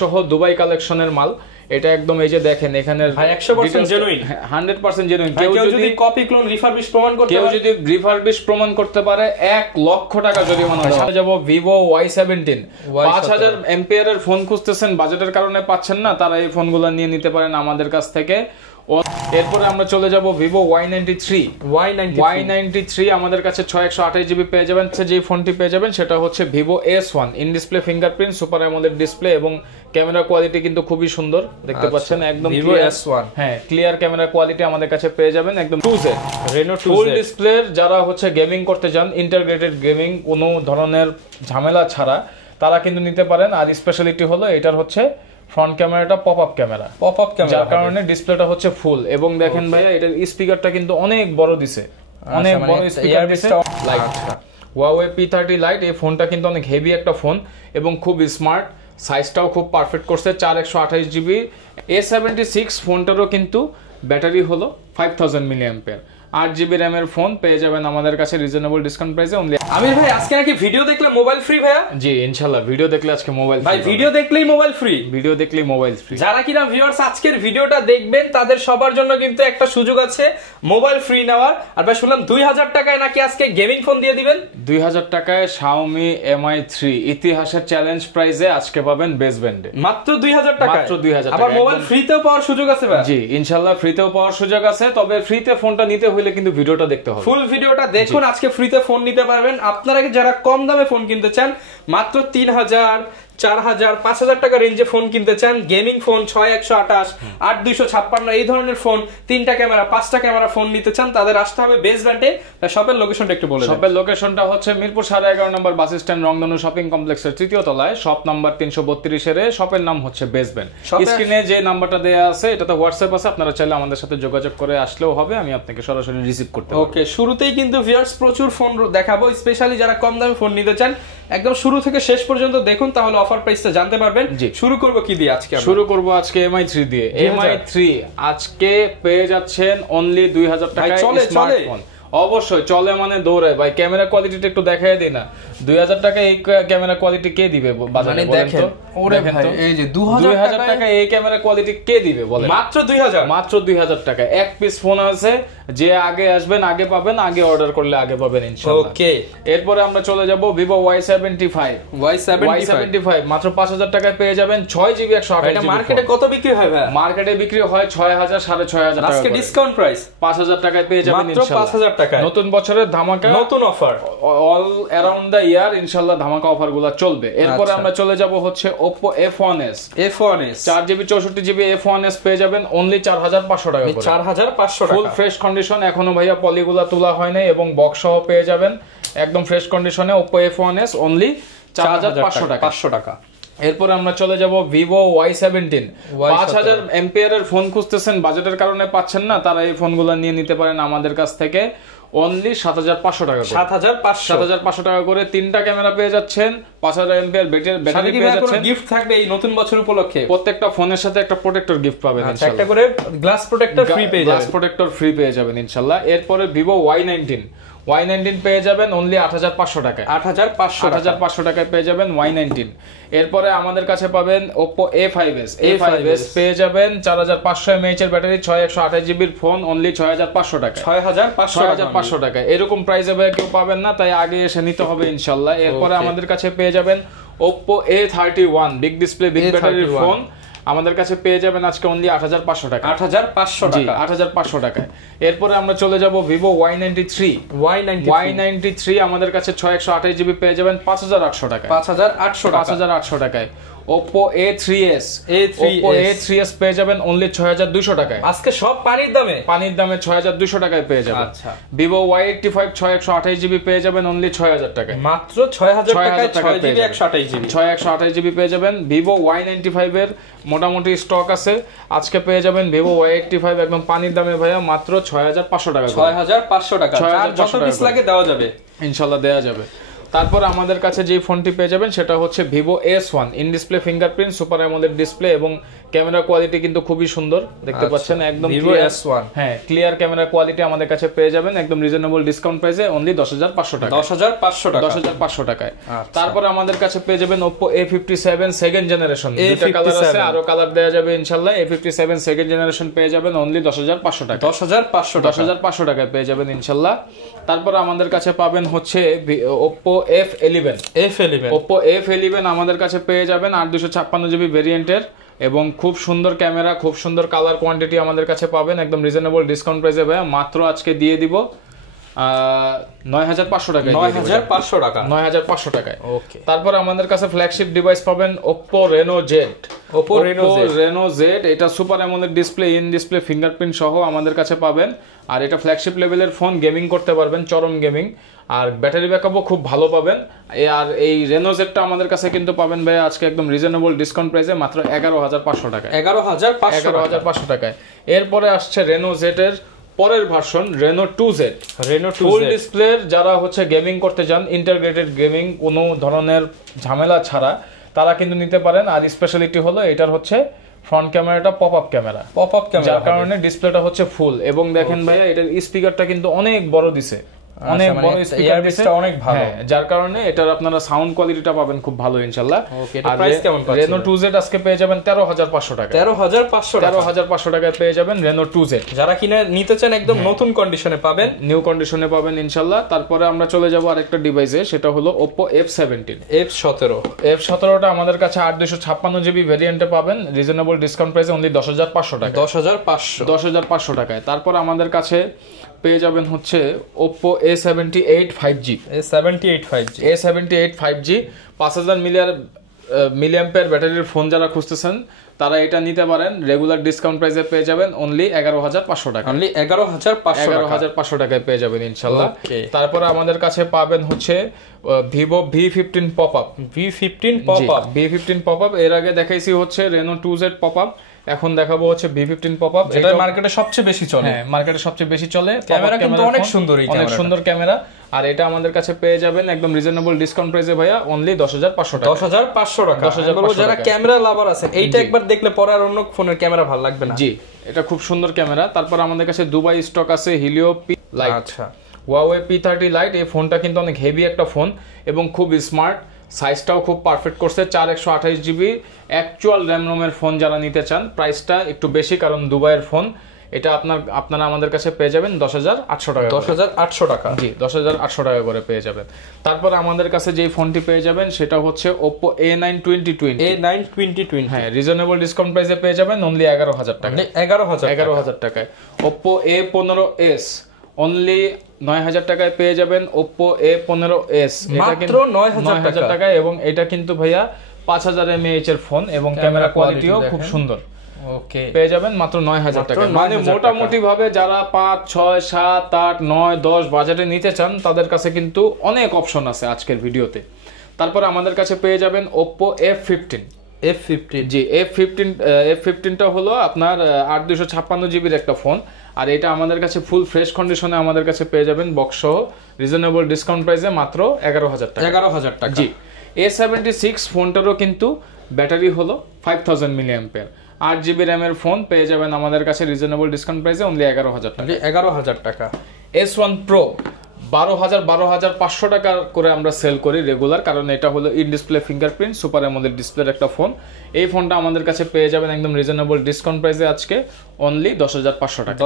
সহ দুবাই কালেকশনের মাল। এটা একদম এই যে দেখেন এখানে 100% জেনুইন, 100% জেনুইন। কেউ যদি কপি ক্লোন রিফারবিশ প্রমাণ করতে পারে, কেউ যদি রিফারবিশ প্রমাণ করতে পারে 1 লক্ষ টাকা জরিমানা দেওয়া হবে। যাব Vivo Y17 5000 এমপিআর এর ফোন খুঁজতেছেন, বাজেটের কারণে পাচ্ছেন না, তারা এই ফোনগুলো নিয়ে নিতে পারেন আমাদের কাছ থেকে। এরপরে আমরা চলে যাব Vivo Y93 আমাদের কাছে 6128GB পেয়ে যাবেন। যে ফোনটি পেয়ে যাবেন সেটা হচ্ছে Vivo S1 in display fingerprint super AMOLED display এবং ক্যামেরা কোয়ালিটি কিন্তু খুবই সুন্দর দেখতে পাচ্ছেন, একদম Vivo S1 হ্যাঁ ক্লিয়ার ক্যামেরা কোয়ালিটি আমাদের কাছে পেয়ে যাবেন। একদম 2Z Reno 2Z ফুল ডিসপ্লের যারা হচ্ছে গেমিং করতে চান, ইন্টিগ্রেটেড গেমিং কোনো ধরনের ঝামেলা ছাড়া তারা কিন্তু নিতে পারেন। আর স্পেশালিটি হলো এটার হচ্ছে ফ্রন্ট ক্যামেরাটা পপ আপ ক্যামেরা, যার কারণে ডিসপ্লেটা হচ্ছে ফুল। এবং দেখেন ভাইয়া এটার স্পিকারটা কিন্তু অনেক বড় দিছে, অনেক বড় স্পিকার দিছে। লাইট Huawei P30 Lite, এই ফোনটা কিন্তু অনেক হেভি একটা ফোন এবং খুব স্মার্ট, সাইজটাও খুব পারফেক্ট করছে। 4128GB A76 ফোনটারও কিন্তু ব্যাটারি হলো 5000 mAh, 8GB RAM এর ফোন পেয়ে যাবেন আমাদের কাছে রিজনেবল ডিসকাউন্ট প্রাইসে অনলি। আমির ভাই আজকে নাকি ভিডিও দেখলে মোবাইল ফ্রি ভাইয়া? জি ইনশাআল্লাহ, ভিডিও দেখলে আজকে মোবাইল ফ্রি। ভাই ভিডিও দেখলেই মোবাইল ফ্রি? ভিডিও দেখলেই মোবাইল ফ্রি। যারা কিনা ভিউয়ার্স আজকের ভিডিওটা দেখবেন তাদের সবার জন্য কিন্তু একটা সুযোগ আছে মোবাইল ফ্রি নেওয়ার। আর ভাই শুনলাম 2000 টাকায় নাকি আজকে গেমিং ফোন দিয়ে দিবেন। 2000 টাকায় Xiaomi Mi3 ইতিহাসের চ্যালেঞ্জ প্রাইসে আজকে পাবেন বেস ব্যান্ডে মাত্র 2000 টাকা। মাত্র 2000 টাকা। আবার মোবাইল ফ্রিতেও পাওয়ার সুযোগ আছে ভাই? জি ইনশাআল্লাহ ফ্রিতেও পাওয়ার সুযোগ আছে, তবে ফ্রিতে ফোনটা নিতে হলে কিন্তু ভিডিওটা দেখতে হবে, ফুল ভিডিওটা দেখুন। আজকে ফ্রিতে ফোন নিতে পারবেন। আপনারা যারা কম দামে ফোন কিনতে চান, মাত্র 3000 4000 5000 টাকা রেঞ্জে ফোন কিনতে চান, গেমিং ফোন 6128 8256 এই ধরনের ফোন, 3টা ক্যামেরা 5টা ক্যামেরা ফোন নিতে চান, তাদের আসতে হবে বেস ব্র্যান্ডে। শপের লোকেশনটা একটু বলে দেন। শপের লোকেশনটা হচ্ছে মিরপুর 11.5 নম্বর বাস স্ট্যান্ড, রংধনু শপিং কমপ্লেক্সের 3য় তলায়, শপ নাম্বার 332 এর। শপের নাম হচ্ছে বেস ব্র্যান্ড। স্ক্রিনে যে নাম্বারটা দেয়া আছে এটাতে হোয়াটসঅ্যাপ আছে, আপনারা চাইলে আমাদের সাথে যোগাযোগ করে আসলেও হবে, আমি আপনাকে সরাসরি রিসিভ করতে পারবো। ওকে, শুরুতেই কিন্তু ভিউয়ার্স প্রচুর ফোন দেখাবো, স্পেশালি যারা কম দামে ফোন নিতে চান একদম শুরু থেকে শেষ পর্যন্ত দেখুন, তাহলে অফার প্রাইসটা জানতে পারবেন। শুরু করব কি দিয়ে আজকে? শুরু করব আজকে Mi3 দিয়ে। Mi3 আজকে পেয়ে যাচ্ছেন অনলি 2000 টাকায় স্মার্টফোন। অবশ্যই চলে মানে দৌড়ায় ভাই। ক্যামেরা কোয়ালিটিটা একটু দেখায় দিই না, 2000 টাকায় এই ক্যামেরা কোয়ালিটি কে দিবে বাজারে বলেন তো? ওরে ভাই এই যে 2000 টাকায় এই ক্যামেরা কোয়ালিটি কে দিবে বলেন? মাত্র 2000, মাত্র 2000 টাকা। এক পিস ফোন আছে, যে আগে আসবেন আগে পাবেন, আগে অর্ডার করলে আগে পাবেন ইনশাআল্লাহ। ওকে, এরপরে আমরা চলে যাব Vivo Y75 মাত্র 5000 টাকায় পেয়ে যাবেন 6GB 128GB। এটা মার্কেটে কত বিক্রি হয় ভাই? মার্কেটে বিক্রি হয় 6000 6500 টাকা। আজকে ডিসকাউন্ট প্রাইস 5000 টাকায় পেয়ে যাবেন ইনশাআল্লাহ। মাত্র 5000 টাকায় নতুন বছরের ধামাকা, নতুন offer all around the year ইনশাআল্লাহ ধামাকা অফারগুলো চলবে। এরপরে আমরা চলে যাব হচ্ছে Oppo F1s 4GB 64GB F1s পেয়ে যাবেন অনলি 4500 টাকা করে। 4500 টাকা, ফুল ফ্রেশ কন্ডিশন, এখনো ভাইয়া পলিগুলা তোলা হয় নাই এবং বক্স সহ পেয়ে যাবেন একদম ফ্রেশ কন্ডিশনে Oppo F1s অনলি 4500 টাকা। 500 টাকা। এরপরে আমরা চলে যাব Vivo Y17 5000 এমপিআর এর ফোন খুঁজতেছেন, বাজেটের কারণে পাচ্ছেন না, তারা এই ফোনগুলো নিয়ে নিতে পারেন আমাদের কাছ থেকে অনলি 7500 টাকা করে। 7500 টাকা করে 3টা ক্যামেরা পেয়ে যাচ্ছেন, 5000 এমপিআর ব্যাটারি পেয়ে যাচ্ছেন। গিফট থাকবে এই নতুন বছর উপলক্ষে, প্রত্যেকটা ফোনের সাথে একটা প্রোটেক্টর গিফট পাবেন ইনশাআল্লাহ। একটা করে গ্লাস প্রোটেক্টর ফ্রি পেয়ে যাবেন, গ্লাস প্রোটেক্টর ফ্রি পেয়ে যাবেন ইনশাআল্লাহ। এরপরে Vivo Y19 পেয়ে যাবেন অনলি 8500 টাকায়। 8500 টাকায় পেয়ে যাবেন Y19। এরপরে আমাদের কাছে পাবেন Oppo A5s পেয়ে যাবেন 4500 mAh এর ব্যাটারি, 6128GB এর ফোন অনলি 6500 টাকায়। 6500 টাকায়। এরকম প্রাইসে ভাই কেউ পাবেন না, তাই আগে এসে নিতে হবে ইনশাআল্লাহ। এরপরে আমাদের কাছে পেয়ে যাবেন Oppo A31 big display big ব্যাটারির ফোন, আমাদের কাছে পেয়ে যাবেন আজকে অনলি 8500 টাকা। 8500 টাকায়। এরপরে আমরা চলে যাব Vivo Y93 আমাদের কাছে 6128GB পেয়ে যাবেন 5800 টাকা। 5800 টাকায়। Oppo A3s পেয়ে যাবেন অনলি 6200 টাকায়। আজকে সব পানির দামে 6200 টাকায় পেয়ে যাবেন। আচ্ছা, Vivo Y85 6128GB পেয়ে যাবেন অনলি 6000 টাকায়। মাত্র 6000 টাকায় 6GB 128GB পেয়ে যাবেন। Vivo Y95 এর মোটামুটি স্টক আছে, আজকে পেয়ে যাবেন Vivo Y85 একদম পানির দামে ভাইয়া মাত্র 6500 টাকা। 6500 টাকা। যত পিস লাগে দেওয়া যাবে ইনশাআল্লাহ, দেওয়া যাবে। তারপর আমাদের কাছে যে ফোনটি পেয়ে যাবেন সেটা হচ্ছে Vivo S1 in display fingerprint super AMOLED display এবং ক্যামেরা কোয়ালিটি কিন্তু খুবই সুন্দর দেখতে পাচ্ছেন একদম ভিভো S1 হ্যাঁ ক্লিয়ার ক্যামেরা কোয়ালিটি আমাদের কাছে পেয়ে যাবেন একদম রিজনেবল ডিসকাউন্ট প্রাইসে অনলি 10500 টাকা 10500 টাকায়। তারপর আমাদের কাছে পেয়ে যাবেন Oppo A57 সেকেন্ড জেনারেশন দুটো কালার আছে আরো কালার দেয়া যাবে ইনশাআল্লাহ A57 সেকেন্ড জেনারেশন পেয়ে যাবেন অনলি 10500 টাকা 10500 টাকায় পেয়ে যাবেন ইনশাআল্লাহ। তারপর আমাদের কাছে পাবেন হচ্ছে Oppo Oppo F11 আমাদের কাছে পেয়ে যাবেন 8256GB ভেরিয়েন্টের এবং খুব সুন্দর ক্যামেরা খুব সুন্দর কালার কোয়ান্টিটি আমাদের কাছে পাবেন একদম রিজনেবল ডিসকাউন্ট প্রাইসে ভাই মাত্র আজকে দিয়ে দিব 9500 টাকায় 9500 টাকায়। ওকে তারপর আমাদের কাছে ফ্ল্যাগশিপ ডিভাইস পাবেন Oppo Reno Z এটা super AMOLED display in display fingerprint সহ আমাদের কাছে পাবেন আর এটা ফ্ল্যাগশিপ লেভেলের ফোন গেমিং করতে পারবেন চরম গেমিং আর ব্যাটারি ব্যাকআপও খুব ভালো পাবেন। আর এই Reno Zটা আমাদের কাছে কিন্তু পাবেন ভাই আজকে একদম রিজনেবল ডিসকাউন্ট প্রাইসে মাত্র 11500 টাকায় 11500 টাকায়। এরপরে আসছে Reno Z এর পরের ভার্সন Reno 2Z ফুল ডিসপ্লের যারা হচ্ছে গেমিং করতে চান ইন্টিগ্রেটেড গেমিং কোনো ধরনের ঝামেলা ছাড়া তারা কিন্তু নিতে পারেন। আর স্পেশালিটি হলো এটার হচ্ছে ফ্রন্ট ক্যামেরাটা পপ আপ ক্যামেরা যার কারণে ডিসপ্লেটা হচ্ছে ফুল এবং দেখেন ভাইয়া এটার স্পিকারটা কিন্তু অনেক বড় দিছে অনেক বড় স্পিকার দিছে অনেক ভালো যার কারণে এটার আপনারা সাউন্ড কোয়ালিটিটা পাবেন খুব ভালো ইনশাআল্লাহ। ওকে এটা প্রাইস কেমন পাচ্ছেন Reno 2Z আজকে পেয়ে যাবেন 13500 টাকা 13500 টাকায় পেয়ে যাবেন Reno 2Z যারা কিনা নিতে চান একদম নতুন কন্ডিশনে পাবেন নিউ কন্ডিশনে পাবেন ইনশাআল্লাহ। তারপরে আমরা চলে যাব আরেকটা ডিভাইসে সেটা হলো Oppo F17টা আমাদের কাছে 8256GB ভেরিয়েন্টে পাবেন রিজনেবল ডিসকাউন্ট প্রাইসে অনলি 10500 টাকা 10500 টাকায়। তারপর আমাদের কাছে পেয়ে যাবেন হচ্ছে Oppo A78 5G 5000 মিলিঅ্যাম্পিয়ার ব্যাটারির ফোন যারা খুঁজতেছেন তারা এটা নিতে পারেন রেগুলার ডিসকাউন্ট প্রাইসে পেয়ে যাবেন অনলি 11500 টাকা 11500 টাকায় পেয়ে যাবেন ইনশাআল্লাহ। তারপর আমাদের কাছে পাবেন হচ্ছে Vivo V15 pop-up এর আগে দেখাইছি হচ্ছে Reno 2Z pop-up এখন দেখাবো হচ্ছে V15 pop-up যেটা মার্কেটে সবচেয়ে বেশি চলে মার্কেটে সবচেয়ে বেশি চলে ক্যামেরা কিন্তু অনেক সুন্দর অনেক সুন্দর ক্যামেরা আর এটা আমাদের কাছে পেয়ে যাবেন একদম রিজনেবল ডিসকাউন্ট প্রাইসে ভাইয়া অনলি 10500 টাকা 10500 টাকা যারা ক্যামেরা লাভার আছেন এইটা একবার দেখলে পরে আর অন্য ফোনের ক্যামেরা ভালো লাগবে না। জি এটা খুব সুন্দর ক্যামেরা। তারপর আমাদের কাছে দুবাই স্টক আছে Helio P Lite আচ্ছা Huawei P30 Lite এই ফোনটা কিন্তু অনেক হেভি একটা ফোন এবং খুব স্মার্ট সাইজটাও খুব পারফেক্ট করছে 4128GB অ্যাকচুয়াল র্যাম রোমের ফোন যারা নিতে চান প্রাইসটা একটু বেশি কারণ দুবাইয়ের ফোন এটা আপনারা আমাদের কাছে পেয়ে যাবেন 10800 টাকা 10800 টাকা জি 10800 টাকা করে পেয়ে যাবেন। তারপর আমাদের কাছে যেই ফোনটি পেয়ে যাবেন সেটা হচ্ছে Oppo A9 2020 হ্যাঁ রিজনেবল ডিসকাউন্ট প্রাইসে পেয়ে যাবেন অনলি 11000 টাকা 11000 টাকায়। Oppo A15s অনলি 9000 টাকায় পেয়ে যাবেন Oppo A15s এটা কিন্তু 9000 টাকায় এবং এটা কিন্তু ভাইয়া 5000 mAh এর ফোন এবং ক্যামেরা কোয়ালিটিও খুব সুন্দর। ওকে পেয়ে যাবেন মাত্র 9000 টাকা মানে মোটামুটি ভাবে যারা 5 6 7 8 9 10 বাজেটে নিতে চান তাদের কাছে কিন্তু অনেক অপশন আছে আজকের ভিডিওতে। তারপর আমাদের কাছে পেয়ে যাবেন Oppo F15 জি F15টা হলো আপনার 8256GB এর একটা ফোন আর এটা আমাদের কাছে ফুল ফ্রেশ কন্ডিশনে আমাদের কাছে পেয়ে যাবেন বক্স সহ রিজনেবল ডিসকাউন্ট প্রাইসে মাত্র 11000 টাকা জি। A76 ফোনটারও কিন্তু ব্যাটারি হলো 5000 মিলিঅ্যাম্পিয়ার 8GB র্যামের ফোন পেয়ে যাবেন আমাদের কাছে রিজনেবল ডিসকাউন্ট প্রাইসে অনলি 11000 টাকা। S1 Pro 12500 টাকা করে আমরা সেল করি রেগুলার কারণ এটা হলো in display fingerprint super AMOLED ডিসপ্লের একটা ফোন। এই ফোনটা আমাদের কাছে পেয়ে যাবেন একদম রিজনেবল ডিসকাউন্ট প্রাইসে আজকে অনলি 10500 টাকা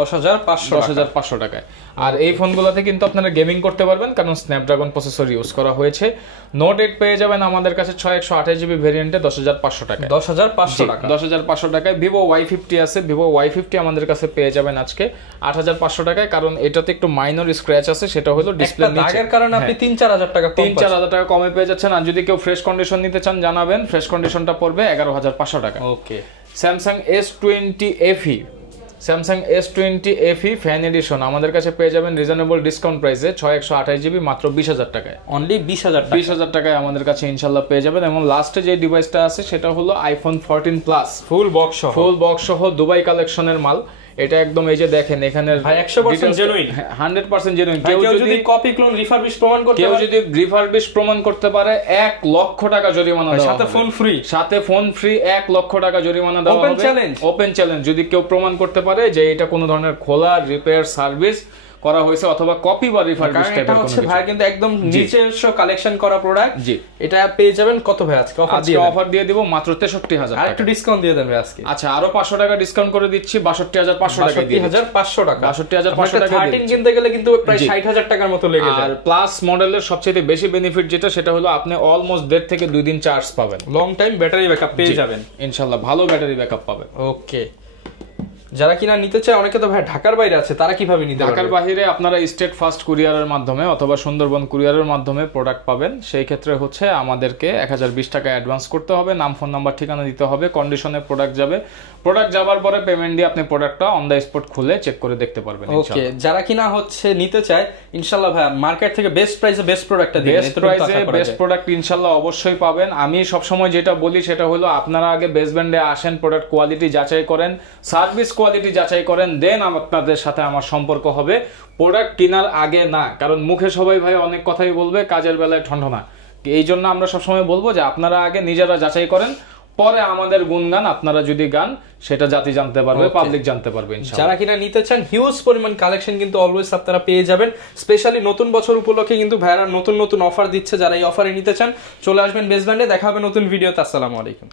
10500 টাকায়। আর এই ফোনগুলোতে কিন্তু আপনারা গেমিং করতে পারবেন কারণ স্ন্যাপড্রাগন প্রসেসর ইউজ করা হয়েছে। নোট 8 পেয়ে যাবেন আমাদের কাছে 6128GB ভেরিয়েন্টে 10500 টাকা 10500 টাকায়। Vivo Y50 আছে Vivo Y50 আমাদের কাছে পেয়ে যাবেন আজকে 8500 টাকায় কারণ এটাতে একটু মাইনর স্ক্র্যাচ আছে সেটা হলো ডিসপ্লে নিচে দাগের কারণে আপনি 3-4000 টাকা কম 3-4000 টাকা কমে পেয়ে যাচ্ছেন। আর যদি কেউ ফ্রেশ কন্ডিশন নিতে চান জানাবেন ফ্রেশ কন্ডিশনটা পড়বে 11500 টাকা। ওকে Samsung S20 FE fan addition আমাদের কাছে পেয়ে যাবেন রিজনেবল ডিসকাউন্ট প্রাইসে 6128GB মাত্র 20000 টাকায় অনলি 20000 টাকায় আমাদের কাছে ইনশাআল্লাহ পেয়ে যাবেন। এবং লাস্টে যে ডিভাইসটা আছে সেটা হলো iPhone 14 Plus ফুল বক্স সহ দুবাই কালেকশনের মাল। এটা একদম এই যে দেখেন এখানে ভাই 100% জেনুইন, 100% জেনুইন। কেউ যদি কপি ক্লোন রিফারবিশ প্রমাণ করতে কেউ যদি রিফারবিশ প্রমাণ করতে পারে 1 লক্ষ টাকা জরিমানা দেওয়া হবে, সাথে ফোন ফ্রি, সাথে ফোন ফ্রি 1 লক্ষ টাকা জরিমানা দেওয়া হবে। ওপেন চ্যালেঞ্জ যদি কেউ প্রমাণ করতে পারে যে এটা কোনো ধরনের খোলা রিপেয়ার সার্ভিস করা হয়েছে অথবা কপি বা রিফারবিশ টাইপের কোনো কিছু। ভাই কিন্তু একদম নিজস্ব কালেকশন করা প্রোডাক্ট। জি, এটা পেয়ে যাবেন কত ভাই আজকে অফার দিয়ে দিব মাত্র 63000 টাকা। আর একটু ডিসকাউন্ট দিয়ে দেন ভাই আজকে। আচ্ছা, আরো 500 টাকা ডিসকাউন্ট করে দিচ্ছি, 62500 টাকা দিয়ে দিচ্ছি। 62500 টাকা, 62500 টাকা। 13 কিনতে গেলে কিন্তু প্রায় 60000 টাকার মতো লেগে যায়। আর প্লাস মডেলের সবচেয়ে বেশি বেনিফিট যেটা, সেটা হলো আপনি অলমোস্ট 1.5 থেকে 2 দিন চার্জ পাবেন, লং টাইম ব্যাটারি ব্যাকআপ পেয়ে যাবেন ইনশাআল্লাহ, ভালো ব্যাটারি ব্যাকআপ পাবেন। ওকে, যারা কিনা নিতে চায়, অনেকে তো ভাই ঢাকার বাইরে আছে, তারা কিভাবে নিতে পারবে? ঢাকার বাইরে আপনারা স্টেট ফার্স্ট কুরিয়ারের মাধ্যমে অথবা সুন্দরবন কুরিয়ারের মাধ্যমে প্রোডাক্ট পাবেন। সেই ক্ষেত্রে হচ্ছে আমাদেরকে 1020 টাকা অ্যাডভান্স করতে হবে, নাম ফোন নাম্বার ঠিকানা দিতে হবে, কন্ডিশনে প্রোডাক্ট যাবে। প্রোডাক্ট যাওয়ার পরে পেমেন্ট দিয়ে আপনি প্রোডাক্টটা অন দ্য স্পট খুলে চেক করে দেখতে পারবেন। ওকে, যারা কিনা হচ্ছে নিতে চায়, ইনশাআল্লাহ ভাই মার্কেট থেকে বেস্ট প্রাইসে বেস্ট প্রোডাক্টটা দিবেন। বেস্ট প্রাইসে বেস্ট প্রোডাক্ট ইনশাআল্লাহ অবশ্যই পাবেন। আমি সব সময় যেটা বলি সেটা হলো আপনারা আগে বেস্ট ব্র্যান্ডে আসেন, প্রোডাক্ট কোয়ালিটি যাচাই করেন, সার্ভিস কোয়ালিটি যাচাই করেন, দেন আপনাদের সাথে আমার সম্পর্ক হবে। প্রোডাক্ট কেনার আগে না, কারণ মুখে সবাই ভাই অনেক কথাই বলবে, কাজের বেলায় ঠনঠনা। এই জন্য আমরা সবসময় বলবো যে আপনারা আগে নিজেরা যাচাই করেন, পরে আমাদের গুণগান আপনারা যদি গান সেটা জাতি জানতে পারবে, পাবলিক জানতে পারবে ইনশাআল্লাহ। যারা কিনা নিতে চান, হিউজ পরিমাণ কালেকশন কিন্তু অলওয়েজ আপনারা পেয়ে যাবেন। স্পেশালি নতুন বছর উপলক্ষে কিন্তু ভাইরা নতুন নতুন অফার দিচ্ছে। যারা এই অফারে নিতে চান চলে আসবেন বেস্ট ব্র্যান্ডে। দেখা হবে নতুন ভিডিওতে। আসসালামু আলাইকুম।